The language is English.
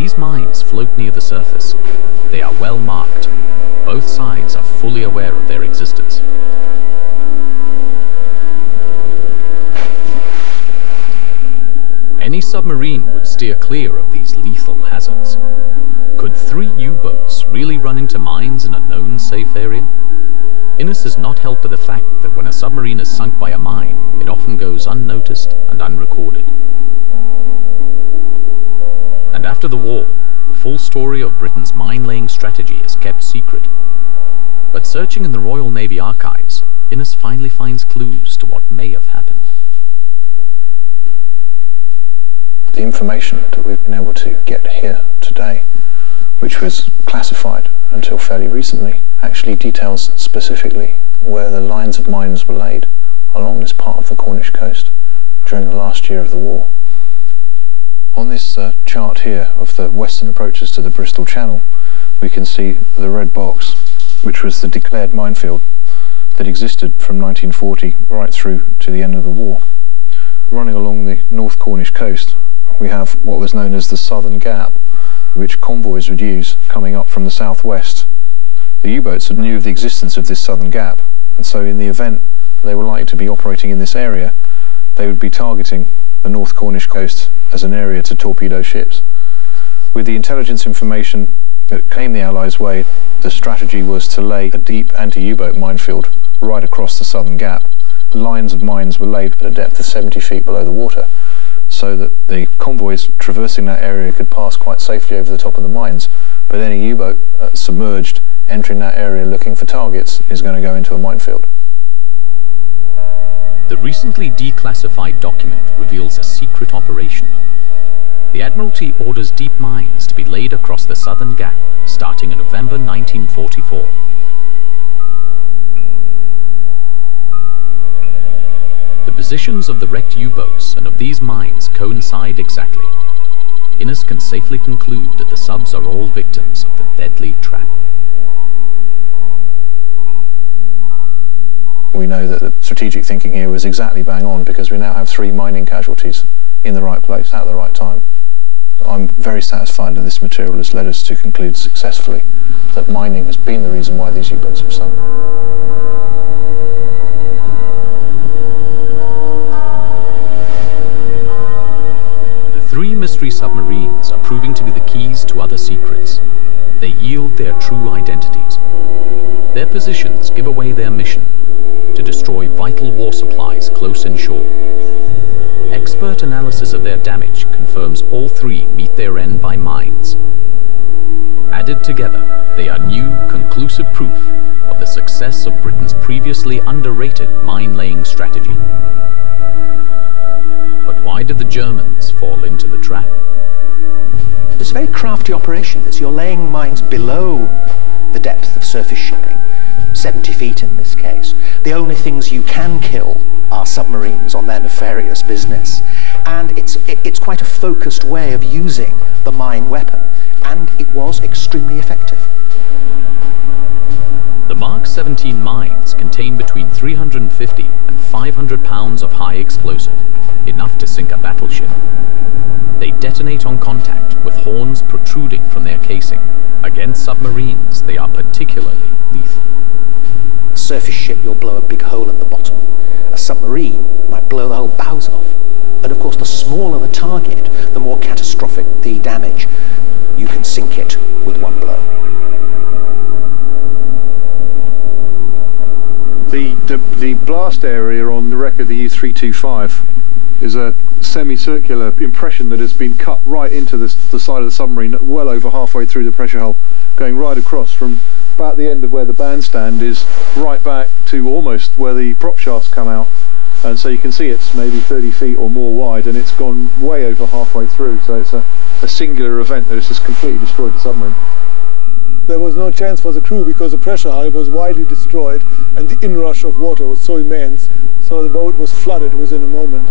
These mines float near the surface. They are well marked. Both sides are fully aware of their existence. Any submarine would steer clear of these lethal hazards. Could 3 U-boats really run into mines in a known safe area? Innes is not helped by the fact that when a submarine is sunk by a mine, it often goes unnoticed and unrecorded. And after the war, the full story of Britain's mine-laying strategy is kept secret. But searching in the Royal Navy archives, Innes finally finds clues to what may have happened. The information that we've been able to get here today, which was classified until fairly recently, actually details specifically where the lines of mines were laid along this part of the Cornish coast during the last year of the war. On this chart here of the western approaches to the Bristol Channel, we can see the red box, which was the declared minefield that existed from 1940 right through to the end of the war. Running along the North Cornish coast, we have what was known as the Southern Gap, which convoys would use coming up from the southwest. The U-boats knew of the existence of this Southern Gap, and so in the event they were likely to be operating in this area, they would be targeting the North Cornish coast as an area to torpedo ships. With the intelligence information that came the Allies' way, the strategy was to lay a deep anti-U-boat minefield right across the Southern Gap. Lines of mines were laid at a depth of 70 feet below the water, so that the convoys traversing that area could pass quite safely over the top of the mines. But any U-boat submerged, entering that area looking for targets, is going to go into a minefield. The recently declassified document reveals a secret operation. The Admiralty orders deep mines to be laid across the Southern Gap, starting in November 1944. The positions of the wrecked U-boats and of these mines coincide exactly. Innes can safely conclude that the subs are all victims of the deadly trap. We know that the strategic thinking here was exactly bang on, because we now have 3 mining casualties in the right place at the right time. I'm very satisfied that this material has led us to conclude successfully that mining has been the reason why these U-boats have sunk. The 3 mystery submarines are proving to be the keys to other secrets. They yield their true identities. Their positions give away their mission: to destroy vital war supplies close inshore. Expert analysis of their damage confirms all 3 meet their end by mines. Added together, they are new, conclusive proof of the success of Britain's previously underrated mine-laying strategy. But why did the Germans fall into the trap? It's a very crafty operation, as you're laying mines below the depth of surface shipping, 70 feet in this case. The only things you can kill are submarines on their nefarious business. And it's quite a focused way of using the mine weapon, and it was extremely effective. The Mark 17 mines contain between 350 and 500 pounds of high explosive, enough to sink a battleship. They detonate on contact, with horns protruding from their casing. Against submarines, they are particularly lethal. A surface ship, you'll blow a big hole in the bottom. A submarine, you might blow the whole bows off. And of course, the smaller the target, the more catastrophic the damage. You can sink it with one blow. The blast area on the wreck of the U-325 is a semicircular impression that has been cut right into the side of the submarine, well over halfway through the pressure hull, going right across from about the end of where the bandstand is right back to almost where the prop shafts come out. And so you can see it's maybe 30 feet or more wide, and it's gone way over halfway through. So it's a singular event that has just completely destroyed the submarine. There was no chance for the crew because the pressure hull was widely destroyed and the inrush of water was so immense, so the boat was flooded within a moment.